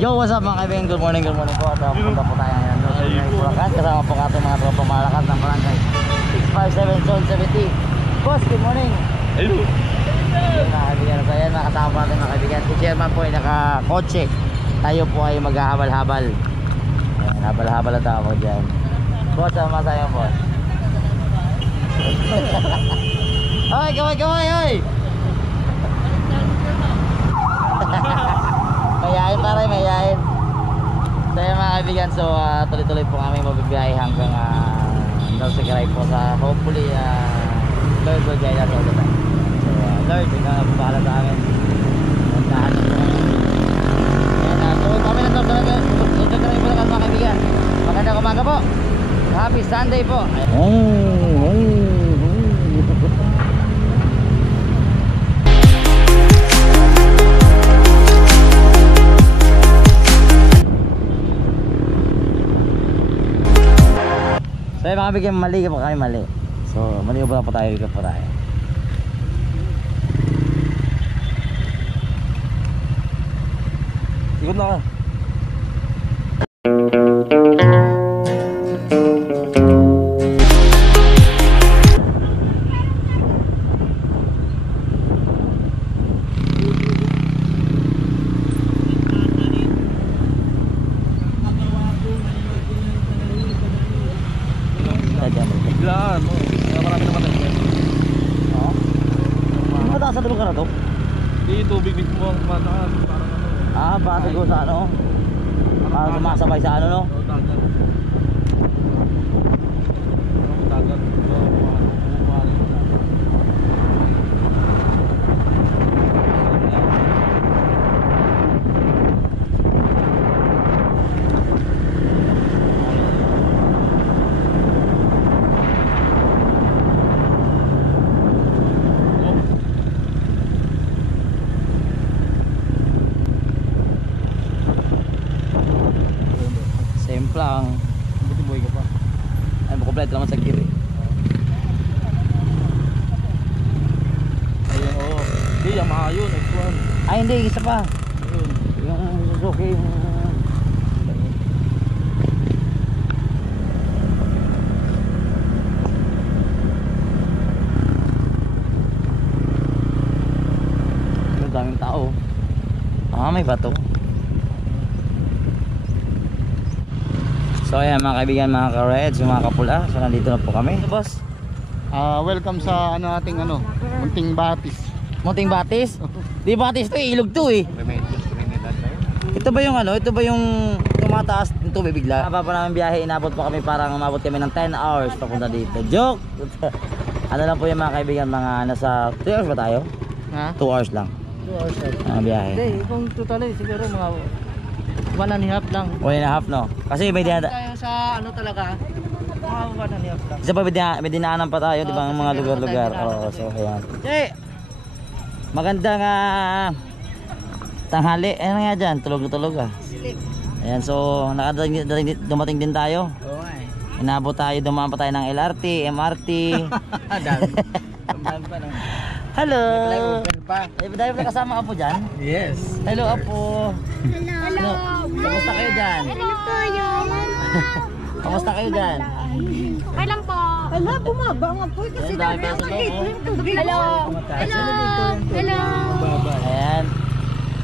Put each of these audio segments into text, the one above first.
Yo, what's up mga kaibigan? Good morning po. Punta po tayo ngayon sa Bulacan. Kasama po ating mga tropang malakas ng barangay 657 Zone 70. Boss, good morning. Hello. Yun mga kaibigan. So yan, nakasama po natin mga kaibigan. Si Chairman po ay naka-kotse. Tayo po ay maghahabal-habal. Habal-habal ang tawag dyan. Boss, ang masaya boss. Oy, kamay, oy! Mayayain pare, mayayain. So yan mga kaibigan, so tuloy-tuloy po kami mabibiyahe hanggang Northside po sa hopefully Lord will guide us all the time. So Lord, ikaw na po bahala sa amin. Puntahan na po kami. Ayan, so kami na Northside po lang mga kaibigan. Magandang umaga po. Happy Sunday po. So yung mga bigyan, mali po kami, mali. So mali po lang po tayo, ikot po tayo. Ikot na ka. Biglaan mo. Kaya marami naman nag-wet. Oo. Ano mataas na lugar na to? Hindi yung tubig mismo ang mataas. Parang ano. Pati ko sa ano? Sumasabay sa ano no? Oo, dagat. Dagat. Lang. Buti buhay ka pa. Ay, makompleto naman sa gear eh. Ayun, oo. Hindi, Yamaha yun. X1. Ay, hindi. Isa pa. Ayun. Yung Suzuki. Ang daming tao. May bato. So ayan mga kaibigan, mga ka-reds, mga kapula. So nandito na po kami. Boss, Welcome sa ating Munting Batis. Munting Batis? Di Batis to eh, ilog to eh. Ito ba yung ito ba yung tumataas ng tubig bigla? Haba pa namin biyahe, inabot pa kami, parang umabot kami ng 10 hours papunta dito. Joke! Ano lang po yung mga kaibigan, mga nasa 3 hours ba tayo? Ha? 2 hours lang 2 hours. ang biyahe. Hindi, kung totally siguro mga 1.5 lang. 1.5 no? Kasi may Tayo sa talaga, mga 1.5 lang. isa pa may dinaanan pa tayo, di ba, ng mga lugar-lugar. Oo, so ayan. Magandang tanghali. Ano nga dyan? Tulog na tulog ah. Ayan, so dumating din tayo. Oo nga eh. Inabot tayo, dumaan pa tayo ng LRT, MRT. Dami pa lang. Hello! Open pa. Dahil pa kasama ka po dyan? Yes. Hello Apo! Hello! Kamusta kayo dyan? Hello po yun. Kamusta kayo dyan? Okay lang po. Hala, bumaba nga po kasi Ayan, dahil pa sa loob, oh. Hello. Hello. Hello. Ayan.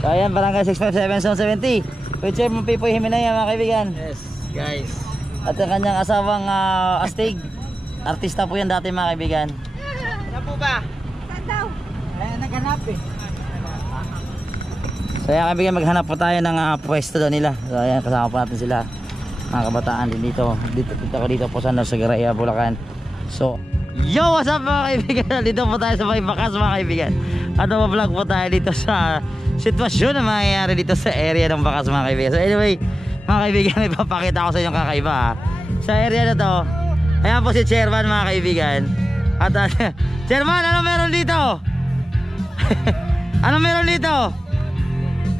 So ayan, barangay 657 Zone 70. Pwede mo Pipoy Jimenez mga kaibigan. Yes, guys. At ang kanyang asawang astig. Artista po yan dati mga kaibigan. Ano po ba? Naghanap eh. So ayan kaibigan, maghanap po tayo ng pwesto doon nila. So ayan, kasama po natin sila. Mga kabataan din dito po sa Northside, Bulacan. So yo, what's up mga kaibigan? Dito po tayo sa may bakas mga kaibigan. At vlog po tayo dito sa sitwasyon na mangyayari dito sa area ng bakas mga kaibigan. So anyway, mga kaibigan, ipapakita ko sa inyo kakaiba sa area na to. Ayan po si Chairman mga kaibigan. At Chairman, ano meron dito? Ano meron dito?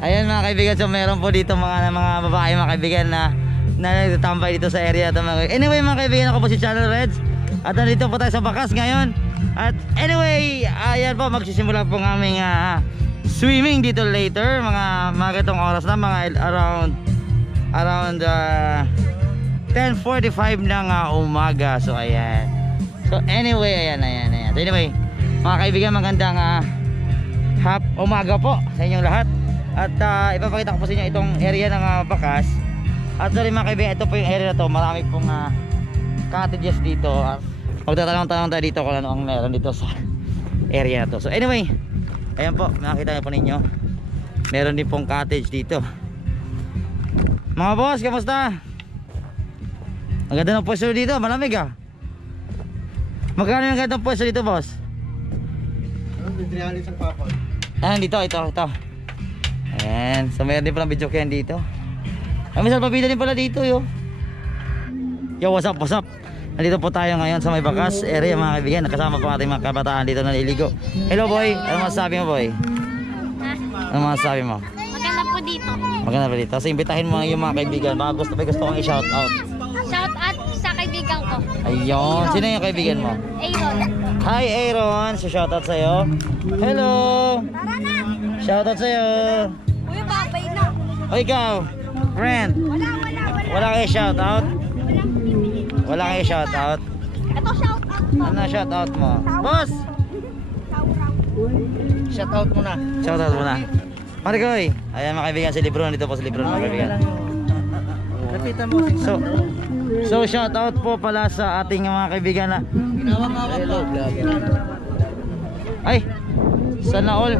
Ayan mga kaibigan, so meron po dito mga babae mga kaibigan na nagtatambay dito sa area na to. Anyway mga kaibigan, ako po si Channel Reds. At nandito po tayo sa bakas ngayon. At anyway, ayan po, magsisimula po ng aming swimming dito later, mga ganitong oras na, mga around 10:45 ng umaga. So ayan. So anyway, ayan. So anyway, mga kaibigan, magandang umaga po sa inyong lahat. At ipapakita ko po sa inyo itong area ng Bakas. At sorry mga kaibigan, ito po yung area na to. Marami pong cottages dito. Magtatanong-tanong tayo dito kung ano ang meron dito sa area na to. So anyway, ayan po, makikita niyo po ninyo, meron din pong cottage dito. Mga boss, kamusta? Ang ganda ng pwesto dito, malamig ah. Magkano yung ganda ng pwesto dito, boss? Ano, 300 ang papa? Ayan, dito, ito. Ayan, so meron din palang video kaya dito. Ay, may salpabida din pala dito, yo. Yo, what's up? Nandito po tayo ngayon sa may Bakas area mga kaibigan. Nakasama po ating mga kabataan dito na naliligo. Hello boy, ano masasabi mo boy? Ano masasabi mo? Maganda po dito. Maganda pa dito. So imbitahin mo yung mga kaibigan. Baka gusto kong i-shout out. Shout out sa kaibigan ko. Ayun, sino yung kaibigan mo? Aaron. Hi Aaron, so shout out sa'yo. Hello. Tara na. Shout out sa'yo. Uy, babay na. O ikaw, friend. Wala kayo shout out? Wala kayo shout out? Ito shout out. Ano shout out mo? Boss! Shout out muna. Shout out muna. Marikoy, ayan mga kaibigan, si Lebron dito po si Lebron mga kaibigan. Lapitan mo. So shout out po pala sa ating mga kaibigan na Hello, vlog. ay sana all.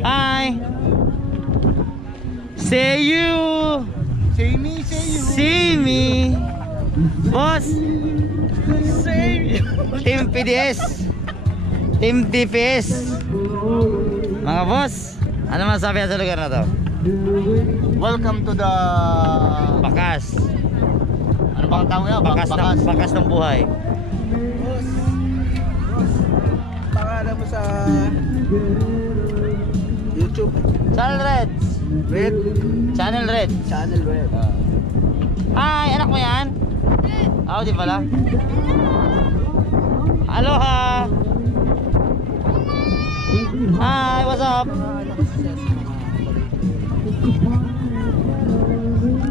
Hi. See you. See me. Boss. See you. Team PDS. Team TPS. Mga boss, ano masasabi sa lugar na to? Welcome to the Bakas. ano bang tawag yan? Bakas ng buhay. Pangalan mo sa YouTube. Channel Red. Red. Channel Red. Channel Red. Hi, anak mo yan? Ako di pala. Aloha. Hi, what's up?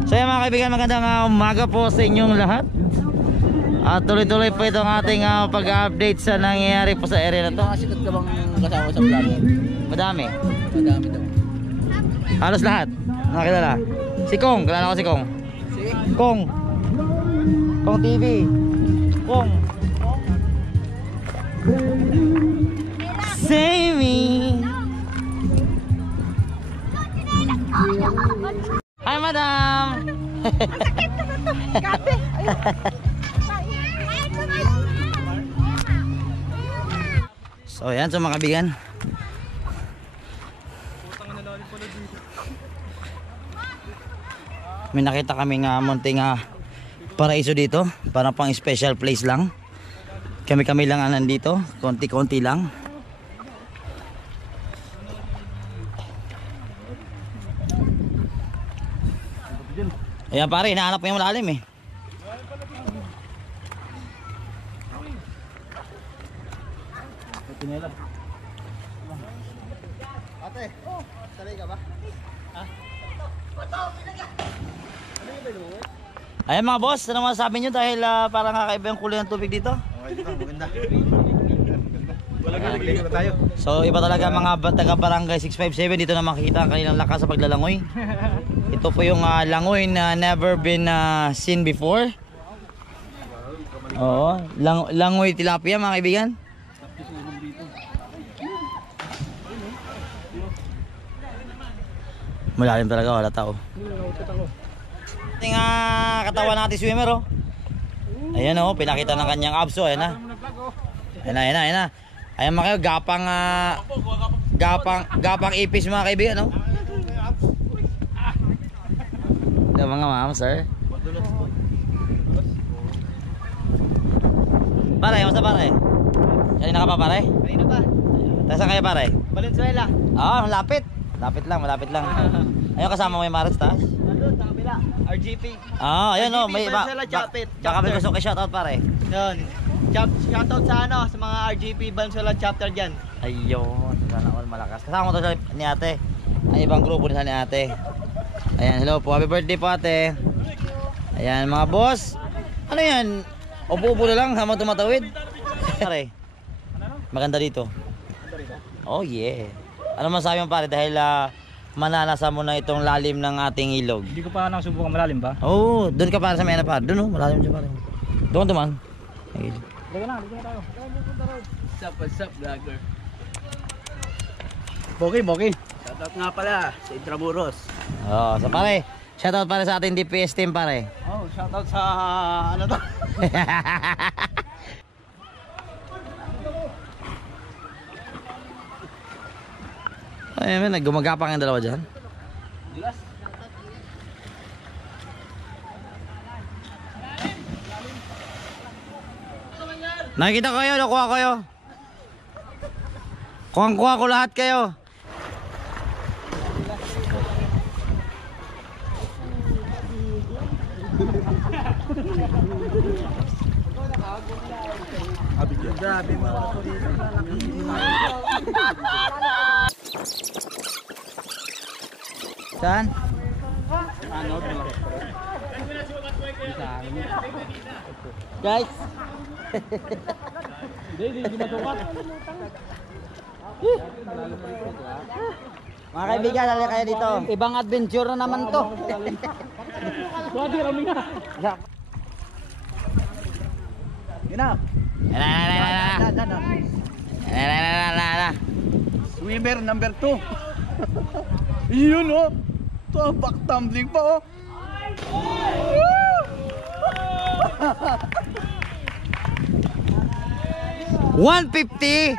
So yan mga kaibigan, magandang umaga po sa inyong lahat. At tuloy-tuloy po itong ating pag-update sa nangyayari po sa area na to. Sikat ka bang kasama sa vlog? Madami. Madami daw. Halos lahat. Nakakilala. Si Kong, kilala ko si Kong. Si? Kong TV. Kong. Save me. Hi madam. So yan, so mga kaibigan, may nakita kaming munting paraiso dito, para pang special place lang. Kami lang nandito, konti-konti lang. Ayan pare, hinahanap mo yung malalim eh. Ate, sanay ka ba? Ayan mga boss, ano masasabi nyo dahil parang kakaiba yung kulay ng tubig dito? Okay, ito, maganda. Wala tayo. So iba talaga mga taga barangay 657, dito na makikita ang kanilang lakas sa paglalangoy. Ito po yung langoy na never been seen before. Oo, langoy tilapia mga kaibigan. Malalim talaga, wala tao. Ating katawan natin swimmer oh. Ayan oh, pinakita ng kanyang abs oh, ayan na. Ayan na. Ayan mga kayo, gapang ipis mga kaibigan oh. Ito mga ma'am, sir. Pare, kamusta pare? Kanina ka pa pare? Kanina pa. Saan kayo pare? Valenzuela. Ah, malapit. Malapit lang. Ayun, kasama mo yung Maris taas? Nandun, sa kabila. RGP. Ah, ayun oh, may Valenzuela Chapit. baka may gusto kay shoutout pare. Yun. Shoutout sa sa mga RGP Valenzuela chapter dyan. Ayun. Sana all malakas. Kasama mo to siya ni ate. Ang ibang grupo nila ni ate. Ayan, hello po. Happy birthday po ate. Ayan mga boss. Ano yan? Upo-upo na lang habang tumatawid. Pare, maganda dito. Oh yeah. Ano masabi mo pare dahil mananasa mo na itong lalim ng ating ilog? Hindi ko pa nasubukan malalim ba? Oh, doon ka para sa mena pa. Doon oh, malalim dyan pare. Doon naman. Liga na tayo. What's up, vlogger? Bogi. Shoutout nga pala sa Intramuros. Oh, so pare, shoutout pare sa ating DPS team pare. Oh, shoutout sa ano to? Ay, man, gumagapang ang dalawa dyan. Nakikita ko kayo, nakuha ko kayo. Kuha ko lahat kayo. Grabe mga Saan? Guys. Hindi matukat. Mga kaibigan, dali kayo dito. Ibang adventure na naman to. Grabe, rami nga. Yun na. Swimmer number 2. Yun oh. Ito ang back tumbling pa oh. $150.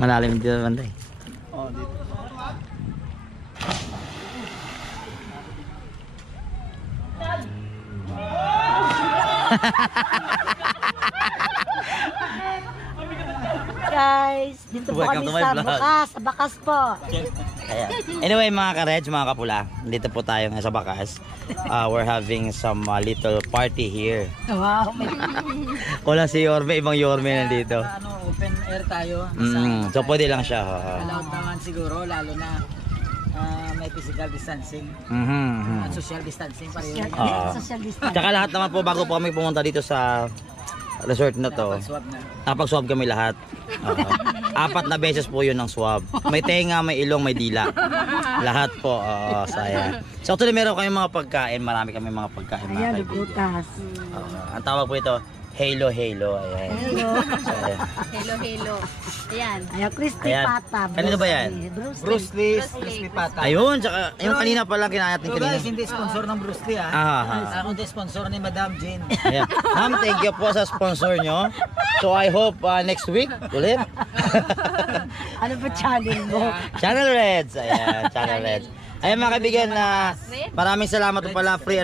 Malalim dito banda eh. Oh, dito. Guys, dito po Welcome kami to my sa vlog. Bakas po. Ayan. Anyway mga ka-Reg, mga kapula, dito po tayo ngayon sa Bakas. We're having some little party here. Wow, may Wala si Yorme, ibang Yorme nandito. Ano, open air tayo. So pwede lang siya. Allowed naman siguro, lalo na may physical distancing at social distancing pareho. social distance. Tsaka lahat naman po bago po kami pumunta dito sa resort na to, Swab na. napag-swab kami lahat. 4 na beses po yun ng swab. May tenga, may ilong, may dila. Lahat po. Saya. So actually meron kami mga pagkain. Marami kami mga pagkain. Mga Ayan, kaibigan. butas. Ang tawag po ito, Halo. Ayan. So, ayan. Hello. Ayan. Ayan, crispy Ayan. pata. Kanino ba yan? Bruce Lee, crispy pata. Ayun, tsaka yung kanina pala kinayat So natin kanina. guys, hindi sponsor ng Bruce Lee Kundi sponsor ni Madam Jane. Ayan. Ma'am, thank you po sa sponsor nyo. So I hope next week ulit. Ano ba channel mo? Channel Reds. Ayan, Channel Reds. Ayan mga kaibigan, maraming salamat po pala. Free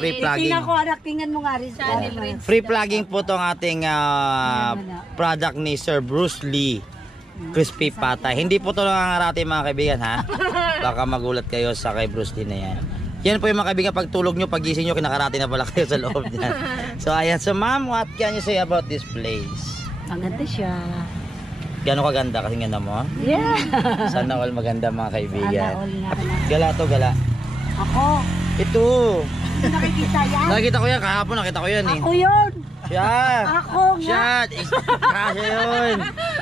free plugging. Tingnan ko, anak, tingnan mo nga rin. Free plugging po tong ating product ni Sir Bruce Lee. Crispy Pata. Hindi po ito nangangarate mga kaibigan ha. Baka magulat kayo sa kay Bruce Lee na yan. Yan po yung mga kaibigan, pag tulog nyo, pagising nyo, kinakarate na pala kayo sa loob niya. So ayan, so ma'am, what can you say about this place? Maganda siya. Gano'ng kaganda? Kasing ganda mo? Yeah. Sana all maganda mga kaibigan. Sana all nga. Gala to, gala. Ako. Ito. Hindi nakikita yan. Nakita ko yan, kahapon nakita ko yan eh. Ako yun. Siya. Ako nga. Siya. Kasya yun.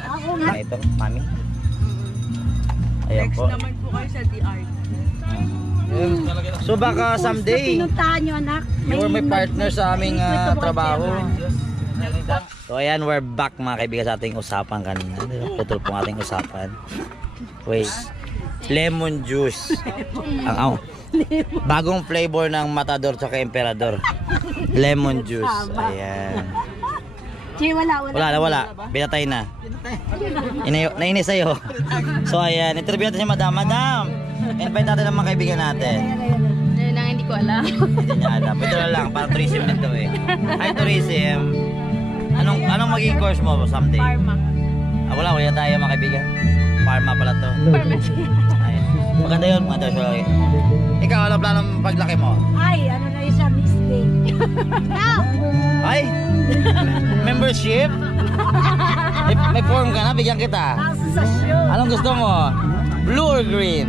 Ako nga. Ito, mami. Ayan po. Naman po kayo sa DR. So baka someday, Pinuntahan nyo, anak. you were my partner sa aming Ito po, trabaho. chairman. So ayan, we're back mga kaibigan sa ating usapan kanina. Putol po ang ating usapan. Wait. Lemon juice. Bagong flavor ng Matador at Emperador. Lemon juice. Ayan. Chi, wala. Binatay na. Nainis sa'yo. So ayan, interview natin si Madam. Madam, invite natin ang mga kaibigan natin. Ayun ang hindi ko alam. Hindi niya alam. Ito na lang, para tourism nito eh. Hi tourism. Anong magiging course mo someday? Pharma. Wala tayo mga kaibigan. Pharma pala to. Maganda yun, Montessori. Ikaw, ano planong paglaki mo? Ay, ano na yun siya, Miss Day. Ay! Membership? May form ka na, bigyan kita. Asosasyon. Anong gusto mo? Blue or green?